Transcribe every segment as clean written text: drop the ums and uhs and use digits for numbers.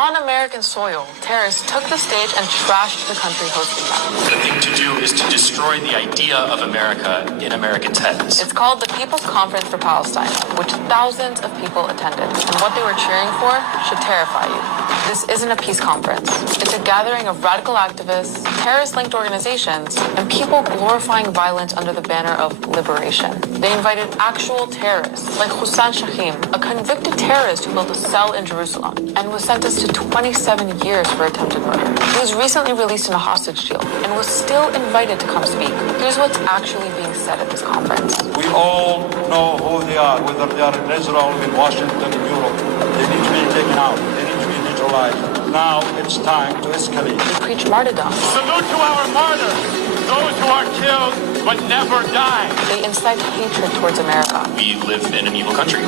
On American soil, terrorists took the stage and trashed the country hosting them. The thing to do is to destroy the idea of America in Americans' heads. It's called the People's Conference for Palestine, which thousands of people attended. And what they were cheering for should terrify you. This isn't a peace conference. It's a gathering of radical activists, terrorist-linked organizations, and people glorifying violence under the banner of liberation. They invited actual terrorists, like Hussein Shahim, a convicted terrorist who built a cell in Jerusalem and was sentenced to 27 years for attempted murder. He was recently released in a hostage deal and was still invited to come speak. Here's what's actually being said at this conference. We all know who they are, whether they are in Israel, in Washington, in Europe. They need to be taken out. They need to be neutralized. Now it's time to escalate. They preach martyrdom. Salute to our martyrs, those who are killed but never die. They incite hatred towards America. We live in an evil country.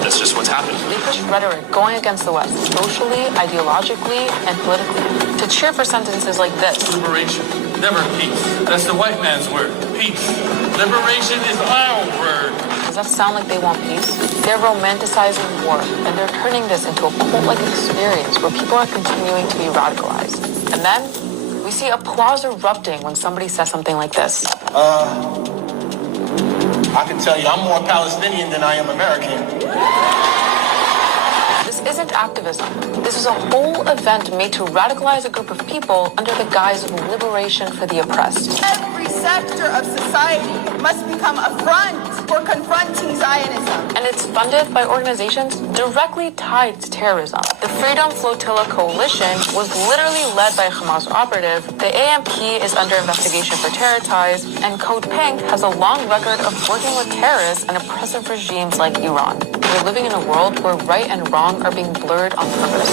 That's just what's happened. They push rhetoric going against the West, socially, ideologically, and politically, to cheer for sentences like this. Liberation, never peace. That's the white man's word, peace. Liberation is our word. Does that sound like they want peace? They're romanticizing war, and they're turning this into a cult-like experience where people are continuing to be radicalized. And then we see applause erupting when somebody says something like this. I can tell you I'm more Palestinian than I am American. This isn't activism. This is a whole event made to radicalize a group of people under the guise of liberation for the oppressed. Every sector of society must become a front for confronting Zionism. And it's funded by organizations directly tied to terrorism. The Freedom Flotilla Coalition was literally led by a Hamas operative. The AMP is under investigation for terror ties, and Code Pink has a long record of working with terrorists and oppressive regimes like Iran. We're living in a world where right and wrong are being blurred on purpose.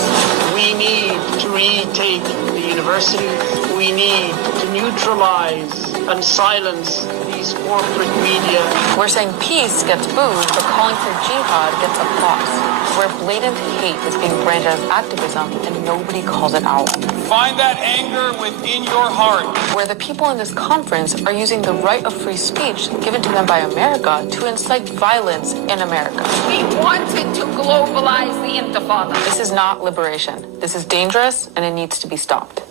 We need to retake the universities. We need to neutralize and silence these corporate media. Where saying peace gets booed, but calling for jihad gets applause. Where blatant hate is being branded as activism and nobody calls it out. Find that anger within your heart. Where the people in this conference are using the right of free speech given to them by America to incite violence in America. We wanted to globalize the Intifada. This is not liberation. This is dangerous and it needs to be stopped.